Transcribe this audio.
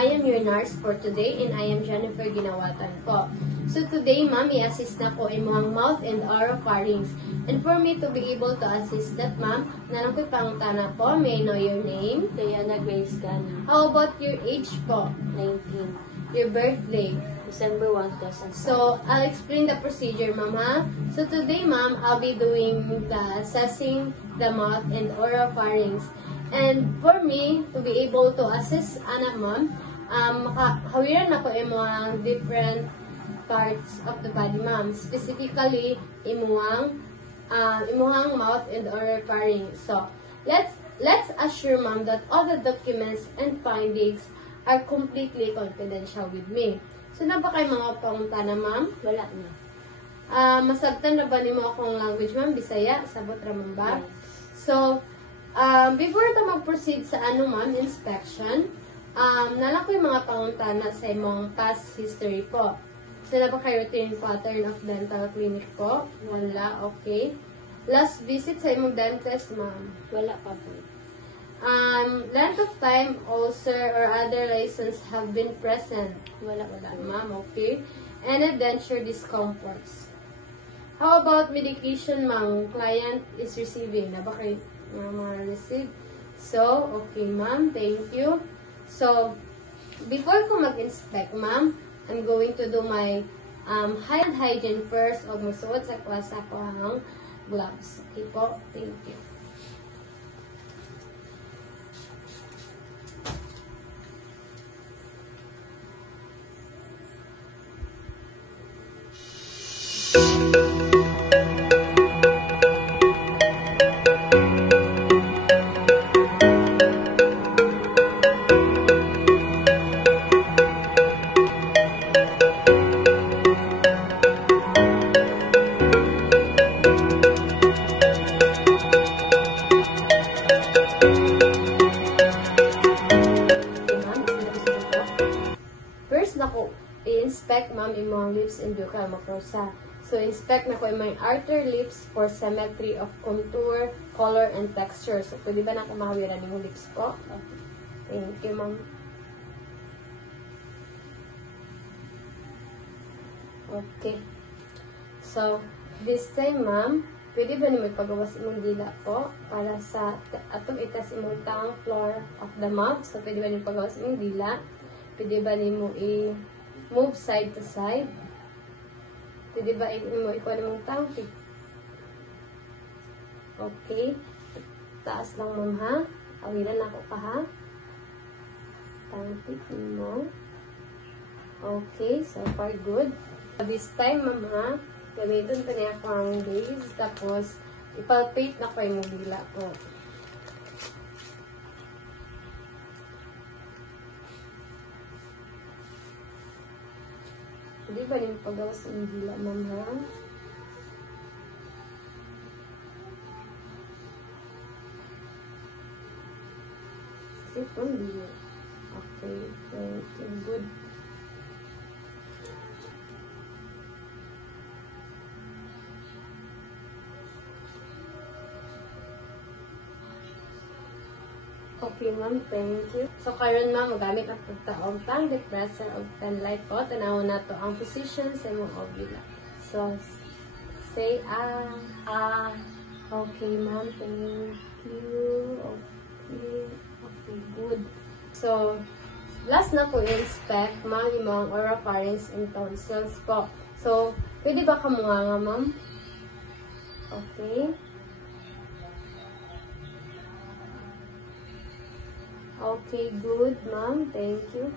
I am your nurse for today and I am Jennifer Ginawatan po. So today, ma'am, i-assist na ko imong mouth and oropharynx. And for me to be able to assist that, ma'am, nalang ko'y pangutana po, may I know your name? Diana Grace Gana, How about your age po? 19, Your birthday? December 1, 2005. So, I'll explain the procedure, ma'am, ha? So, today, ma'am, I'll be doing the assessing the mouth and oropharynx. And for me, to be able to assess, anak, ma'am, makahawiran na ko yung mga different parts of the body, ma'am. Specifically, imuhang mouth and oropharynx. So, let's assure, ma'am, that all the documents and findings are completely confidential with me. So, na ba kayo mga pangutana, ma'am? Wala na. Masabtan na ba ni mo akong language, ma'am? Bisaya? Sabot raman ba? Yes. So, before ito mag-proceed sa ma'am, inspection, nalang ko yung mga pangutana sa imong past history po. So, na ba kayo routine pattern of dental clinic po? Wala, okay. Last visit sa imong dentist, ma'am? Wala pa po. Length of time, ulcer, or other license have been present. Wala Ma'am, okay. Any denture discomforts. How about medication, ma'am? Client is receiving. Na ba kayo receive? So, okay, ma'am. Thank you. So, before ko mag-inspect, ma'am, I'm going to do my hand hygiene first o musuot sa klasa ko ang gloves. Okay po? Thank you. I-inspect, ma'am, imong lips and buccal mucosa. So, inspect na ko imong outer lips for symmetry of contour, color, and texture. So, pwede ba na kumahawiran yung lips po? Thank you, ma'am. Okay. So, this time, ma'am, pwede ba naman pagawas imong dila po para sa atong itas imong tongue floor of the mouth? So, pwede ba naman pagawas imong dila? Pwede ba nimo move side to side? Pwede ba ikuha mong tongue tip? Okay. Taas lang, ma'am, ha? Awiran ako pa, ha? Tongue tip mo. Okay. So far, good. This time, ma'am, ha? Gamitin pa niya ako ang gaze. Tapos, ipalpate na ko yung dila ko. Hindi ba yung pagawas ng dila, ma'am, ha? Sit on dila. Okay, thank you. Good. Okay, ma'am, thank you. So, karon, ma'am, magamit ang pagtaog tongue depressor o pen light po. Tanawon na to ang position sa imong ovula. So, say, Okay, ma'am, thank you. Okay, okay, good. So, last na po i-inspect, ma'am, imong oropharynx and tonsils po. So, pwede ba kamunganga, ma'am? Okay. Okay, good, ma'am. Thank you.